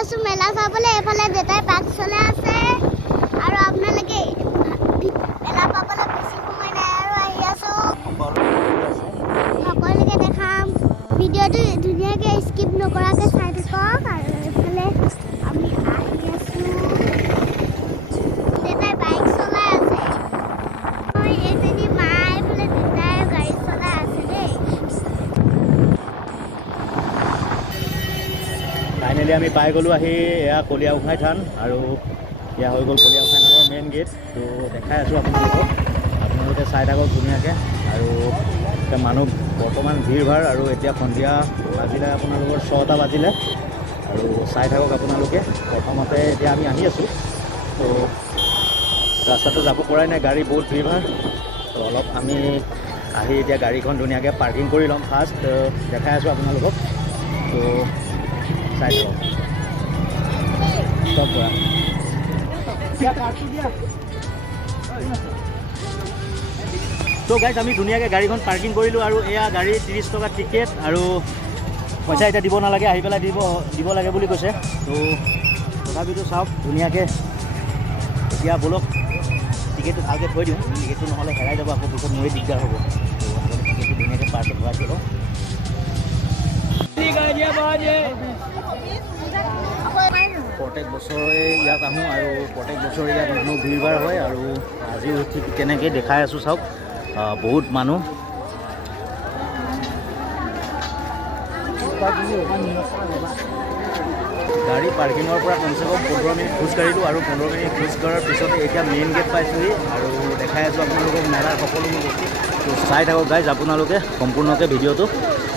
আছো মেলা চাবলৈ। এফালে দেউতাই বাইক চলাই আছে আৰু আপোনালোকে মেলা পাবলৈ বেছি সময় নাই আৰু আহি আছো। সকলোকে দেখাম। ভিডিঅ'টো ধুনীয়াকৈ স্কিপ নকৰাকৈ চাই থাকক। আৰু এফালে আমি আহি আছো। দেউতাই বাইক চলাই আছে। এইজনী মা, এইফালে দেউতাই গাড়ী চলাই আছে দেই। ফাইনেলি আমি পাই গ'লোঁ আহি। এয়া কলীয়াগোসাঁই থান আৰু এয়া হৈ গ'ল কলীয়াগোসাঁই থানৰ মেইন গেট। তো দেখাই আছোঁ আপোনালোকক, আপোনালোকে চাই থাকক ধুনীয়াকৈ। আৰু এতিয়া মানুহ বৰ্তমান ভিৰ ভাৰ আৰু এতিয়া সন্ধিয়া বাজিলে আপোনালোকৰ 6টা বাজিলে। আৰু চাই থাকক আপোনালোকে। প্ৰথমতে এতিয়া আমি আহি আছোঁ, তো ৰাস্তাটো যাব পৰাই নাই, গাড়ী বহুত ভিৰ ভাৰ। তো অলপ আমি আহি এতিয়া গাড়ীখন ধুনীয়াকৈ পাৰ্কিং কৰি ল'ম ফাৰ্ষ্ট। দেখাই আছোঁ আপোনালোকক, তো চাই থাকক। ষ্টপ কৰা। তো গাইজ আমি ধুনীয়াকৈ গাড়ীখন পাৰ্কিং কৰিলোঁ আৰু এয়া গাড়ী 30 টকা টিকেট আৰু পইচা এতিয়া দিব নালাগে, আহি পেলাই দিব লাগে বুলি কৈছে। তো তথাপিতো চাওক ধুনীয়াকৈ। এতিয়া বলক টিকেটটো ভালকৈ থৈ দিওঁ, টিকেটটো নহ'লে হেৰাই যাব, আকৌ পিছত মোৰে দিগদাৰ হ'ব। তো আগতে টিকেটটো ধুনীয়াকৈ পাৰ্চত ভৰাই থৈ লওঁ। প্ৰত্যেক বছৰে ইয়াত আহোঁ আৰু প্ৰত্যেক বছৰে ইয়াত মানুহ ভিৰ ভাৰ হয়। আৰু আজিও ঠিক তেনেকৈ দেখাই আছোঁ, চাওক বহুত মানুহ। গাড়ী পাৰ্কিঙৰ পৰা কমচে কম 15 মিনিট খোজকাঢ়িলোঁ আৰু 15 মিনিট খোজ কঢ়াৰ পিছতে এতিয়া মেইন গেট পাইছোঁহি আৰু দেখাই আছোঁ আপোনালোকক মেলাৰ সকলোবোৰ বস্তু। তো চাই থাকক গাইজ আপোনালোকে সম্পূৰ্ণকৈ ভিডিঅ'টো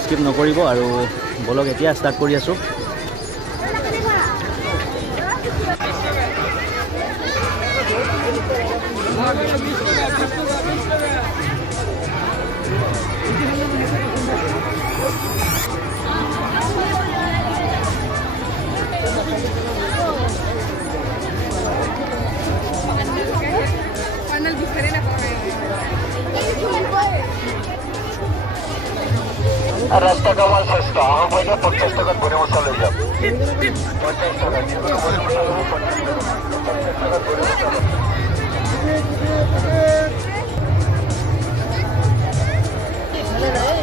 স্কিপ নকৰিব। আৰু বলক এতিয়া ষ্টাৰ্ট কৰি আছোঁ। রাস্তা কামাল চেষ্টা আহ 50 টাকা করে মশলা লই যাব 50 টাকা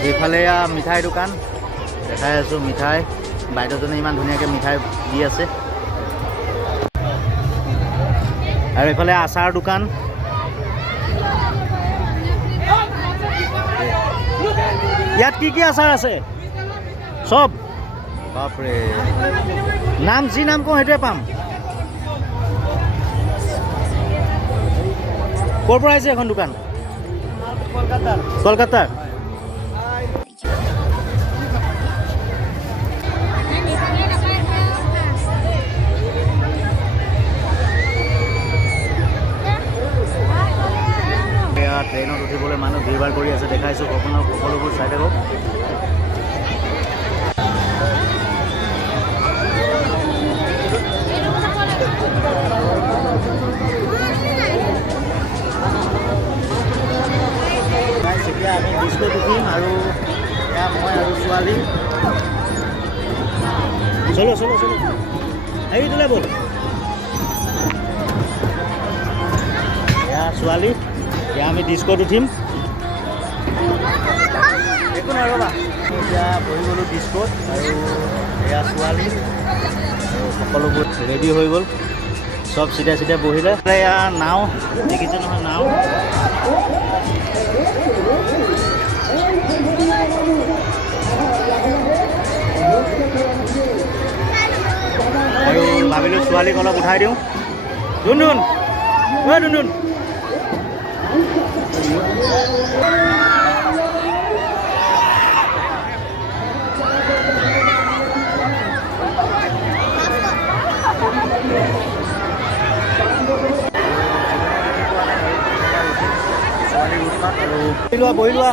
এইফালে মিঠাই দোকান দেখাই আছোঁ। মিঠাই বাইদেউজনে ইমান ধুনীয়াকৈ মিঠাই দি আছে। আৰু এইফালে আচাৰ দোকান। ইয়াত কি কি আচাৰ আছে? চব? বাপৰে, নাম যি নাম কওঁ সেইটোৱে পাম। ক'ৰ পৰা আহিছে এখন দোকান? কলকাতাৰ। ট্ৰেইনত উঠিবলৈ মানুহ ভিৰ ভাৰ কৰি আছে, দেখাইছোঁ আপোনাক সকলোবোৰ চাই থাকক। এতিয়া আমি ডিস্কোত উঠিম আৰু এয়া মই আৰু ছোৱালী। চলো চলো চলো, আহি তোলে বল। এয়া ছোৱালী, এতিয়া আমি ডিস্কোত উঠিম। একো নাই ৰ'বা। এতিয়া বহি গ'লোঁ ডিস্কোত আৰু এয়া ছোৱালী সকলোবোৰ ৰেডি হৈ গ'ল, চব চিধা চিধা বহিলে। এয়া নাও দেখিছে নহয়, নাও। আৰু ভাবিলোঁ ছোৱালীক অলপ উঠাই দিওঁ। ধুন ঐ ধুন। বহি লোৱা।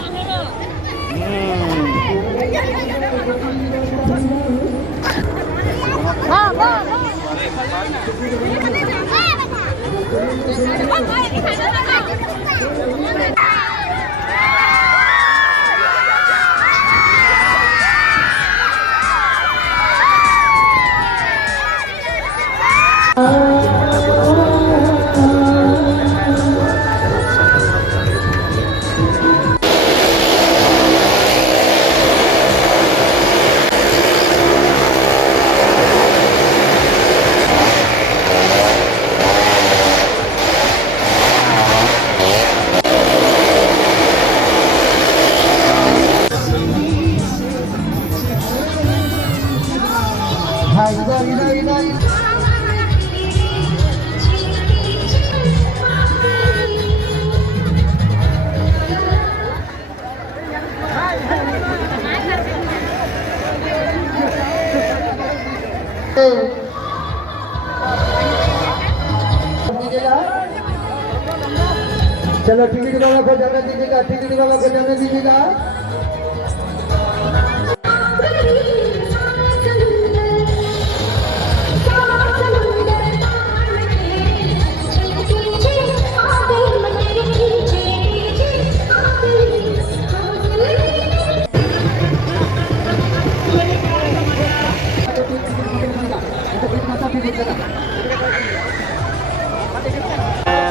चलो टिकट वाला को जाने दीजिएगा, टिकट वाला को जाने दीजिएगा।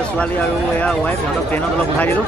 ছোৱালী আৰু এয়া ৱাইফ সিহঁতক ট্ৰেইনত অলপ উঠাই দিলোঁ।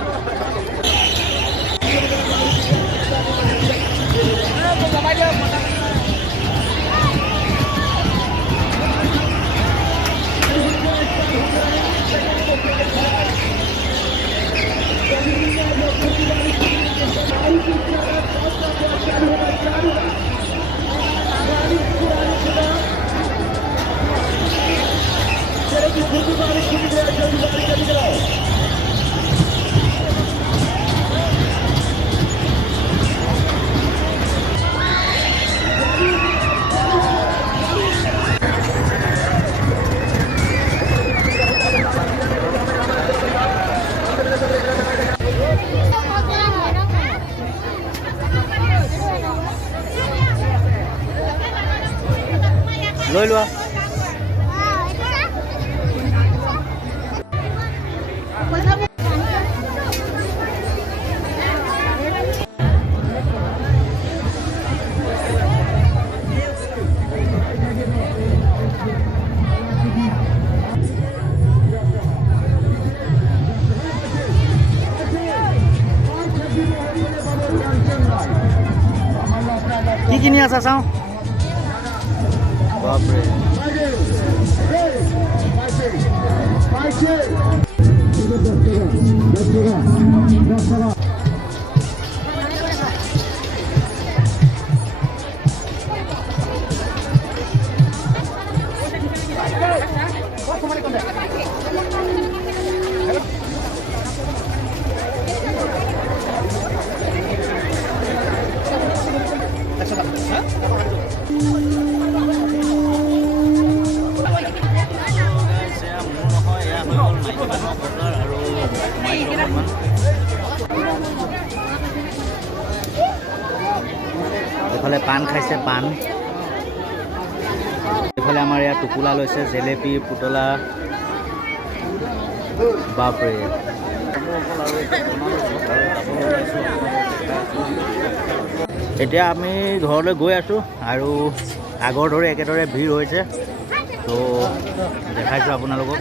লৈ লোৱা। কি কিনি আছা চাওঁ। বাপৰে এইফালে পাণ খাইছে, পাণ। এইফালে আমাৰ ইয়াত টোপোলা লৈছে, জেলেপি, পুতলা। বাপৰে এতিয়া আমি ঘৰলৈ গৈ আছোঁ আৰু আগৰ দৰে একেদৰে ভিৰ হৈছে, তো দেখাইছোঁ আপোনালোকক।